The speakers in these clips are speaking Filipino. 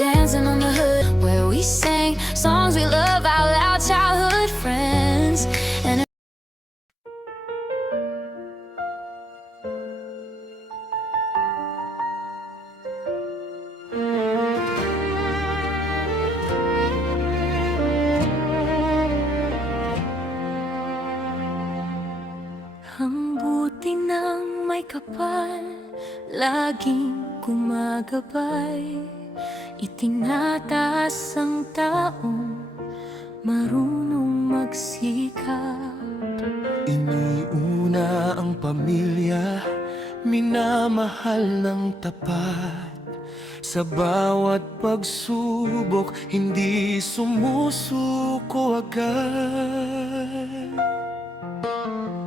dancing on the hood where we sang songs we love out loud, childhood friends. And ang buti ng may kapal, laging gumagabay. Itinataas ang taong marunong magsikap. Iniuna ang pamilya, minamahal ng tapat. Sa bawat pagsubok, hindi sumusuko agad.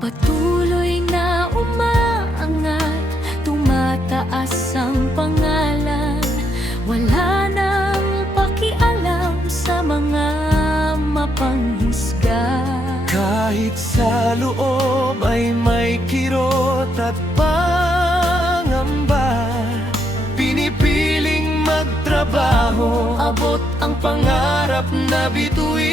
Patuloy na umaangat, tumataas ang pangalan. Wala nang pakialam sa mga mapanghusga. Kahit sa loob ay may kirot at pangamba, pinipiling magtrabaho, abot ang pangarap na bituin.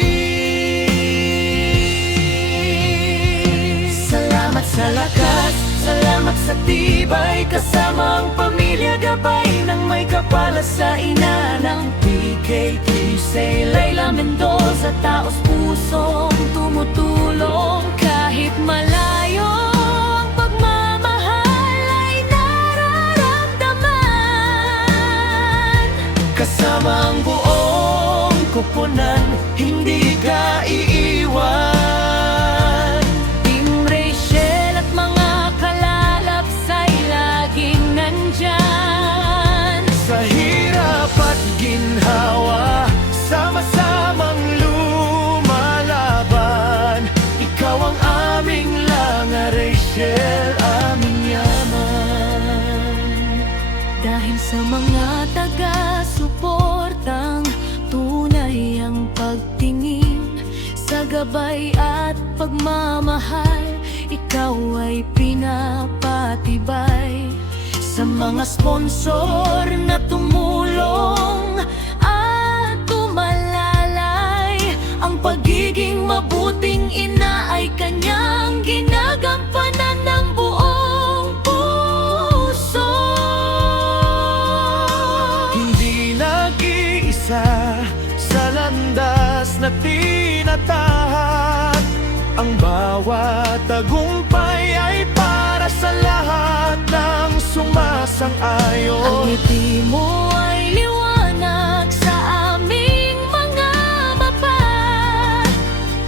Salamat sa lakas, salamat sa tibay, kasama ang pamilya, gabay ng may kapala sa ina ng PKT. Say Layla Mendoza, taos pusong tumutulong kahit malayo. Ang pagmamahal ay nararamdaman. Kasama ang buong koponan, hindi ka iiwan. Team Rachel at mga kalalabs ay laging nandyan. Sa hirap at ginhawa, sama-samang lumalaban. Ikaw ang aming langa, Rachel, aming yaman. Dahil sa mga taga-suportang tunay ang pagtingin, sa gabay at pagmamahal, ikaw ay pinapatibay. Sa mga sponsor na tumulong at tumalalay, ang pagiging mabuting ina ay kanyang ginagampanan ng buong puso. Hindi nag-iisa sa landas na tinatahak. Ang bawat tagumpay ay para sa lahat ng sumasang-ayon. Ang ngiti mo ay liwanag sa aming mga mapa.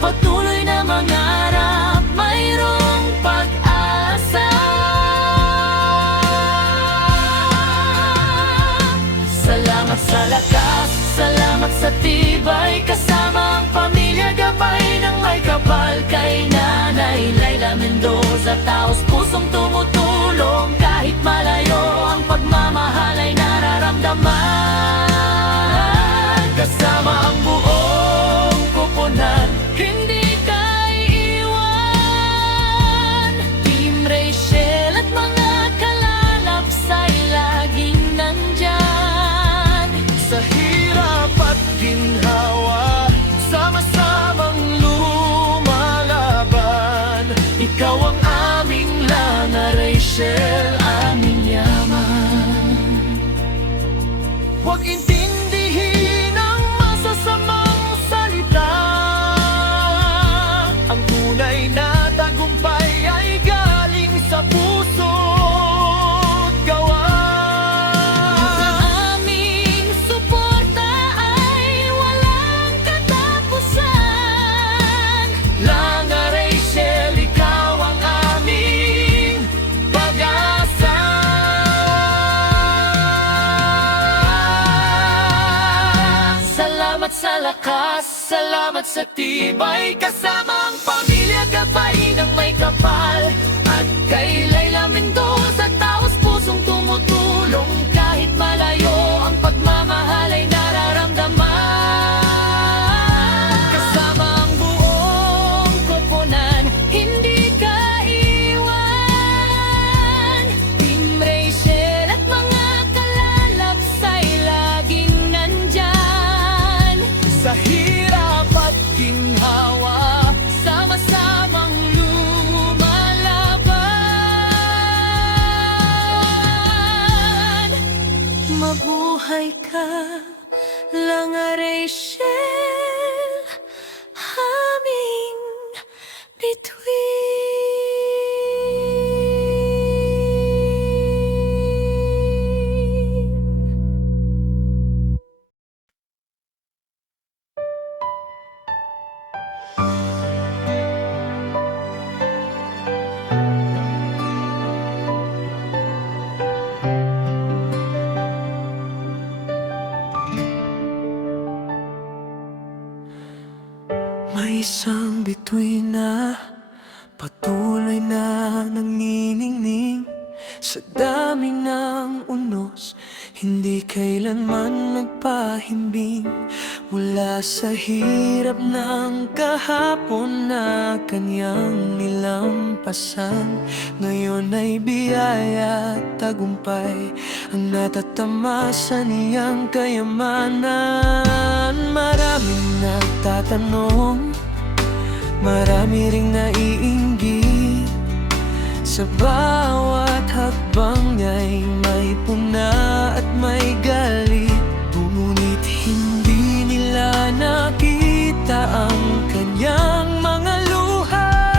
Patuloy na mangarap, mayroong pag-asa. Salamat sa lakas, salamat sa tibay, kasama ang pamilya, gabay ng may kapal. Kay Nanay Layla Mendoza, taos pusong tumutulong kahit malayo. Ang pagmamahal ay nararamdaman. Kasama ang buong koponan, Hindi ka iiwan. Team Rachel at mga kalalabs ay laging nandyan. sa hirap at ginhawa, sama-samang lumalaban. Ikaw ang aming langa, Rachel, aming yaman. Huwag intindihin ang masasamang salita. Ang tunay na tagumpay ay galing sa puso't gawa. Ang aming suporta ay walang katapusan. Langa Rachel, ikaw ang aming pag-asa. Salamat sa lakas, salamat sa tibay, kasama ang pamilya, gabay ng may kapal. At kay Layla Mendoza, taos pusong tumutulong kahit malayo. Ang pagmamahal ay nararamdaman. Kasama ang buong koponan, Hindi ka iwan. Team Rachel at mga kalalabs ay laging nandyan. ka lang, Rachel, aming bituin. May isang bituin na patuloy na nanginingning sa dami ng unos, hindi kailanman nagpahimbing. Mula sa hirap ng kahapon na kanyang nilampasan, ngayon ay biyaya at tagumpay ang natatamasan niyang kayamanan. Maraming nagtatanong, marami ring naiinggit, sa bawat hakbang niya'y may puna at may galit. Ngunit hindi nila nakita ang kanyang mga luha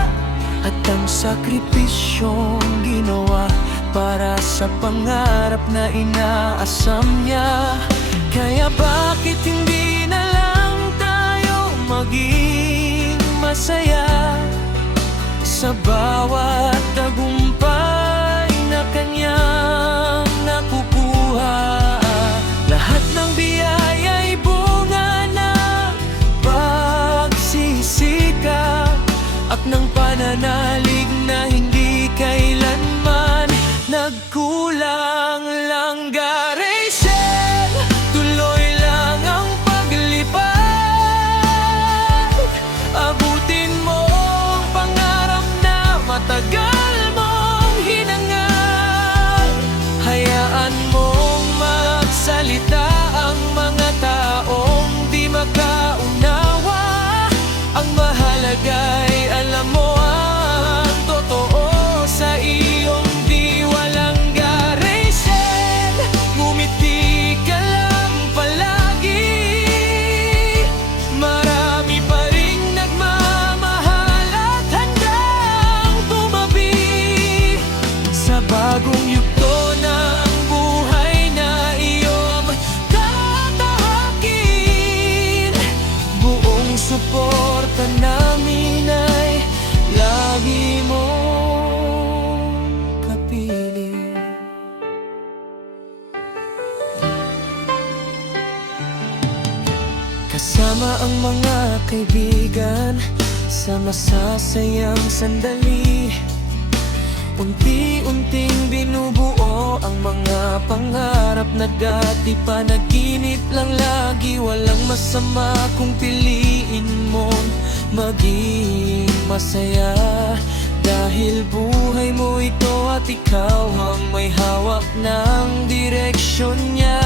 at ang sakripisyong ginawa para sa pangarap na inaasam niya. Kaya bakit hindi na lang tayo maging masaya sa bawat tagumpay na kanyang nakukuha? Lahat ng biyaya'y bunga ng pagsisikap at ng pananalig na hindi kailanman nagkulang. Langga, Rachel, tuloy lang ang paglipad. Abutin mo ang pangarap na matagal mong hinangad. Hayaan mong magsalita ang mga taong di makaunawa. Ang mahalaga'y alam mo ang totoo sa iyong diwalangga. Rachel, ngumiti ka lang palagi. Marami pa ring nagmamahal at handang tumabi sa bagong yugto ng buhay na iyong tatahakin. Buong suporta namin ay lagi mong kapiling. Kasama ang mga kaibigan sa masasayang sandali, unti-unting binubuo ang mga pangarap na dati panaginip lang lagi. Walang masama kung piliin mong maging masaya, dahil buhay mo ito at ikaw ang may hawak ng direksyon niya.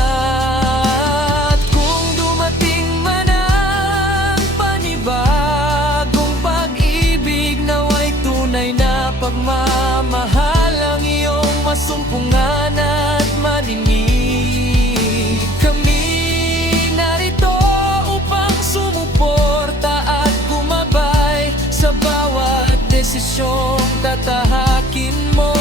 At kung dumating man ang panibagong pag-ibig, nawa'y tunay na pagmamahal ang iyong masumpungan at marinig. Kami narito upang sumuporta at gumabay sa bawat desisyong tatahakin mo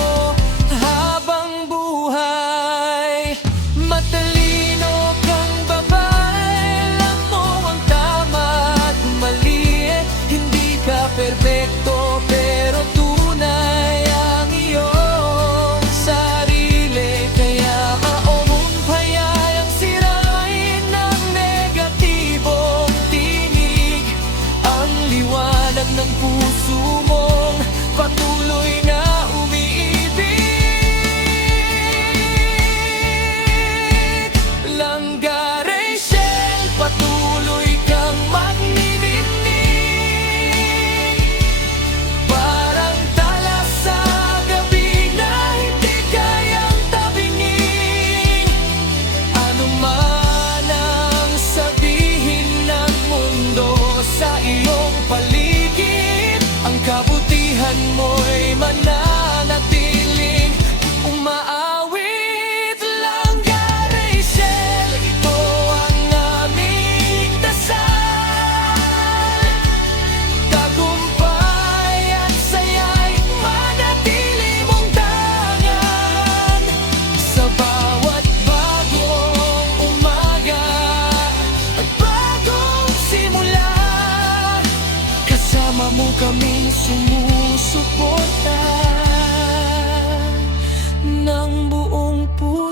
habang buhay. Matalino kang babae, alam mo ang tama at mali. Hindi ka perpekto pero tunay ang iyong sarili. Kaya maong hayayang sirain ng negatibong tinig ang liwanag ng puso mong patuloy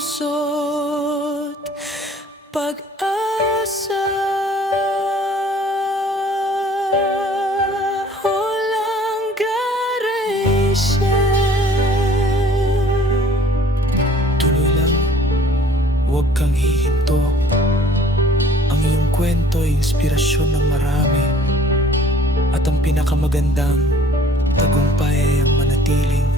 puso't pag-asa. Tuloy lang, huwag kang hihinto. Ang iyong kwento ay inspirasyon ng marami. At ang pinakamagandang tagumpay ay ang manatiling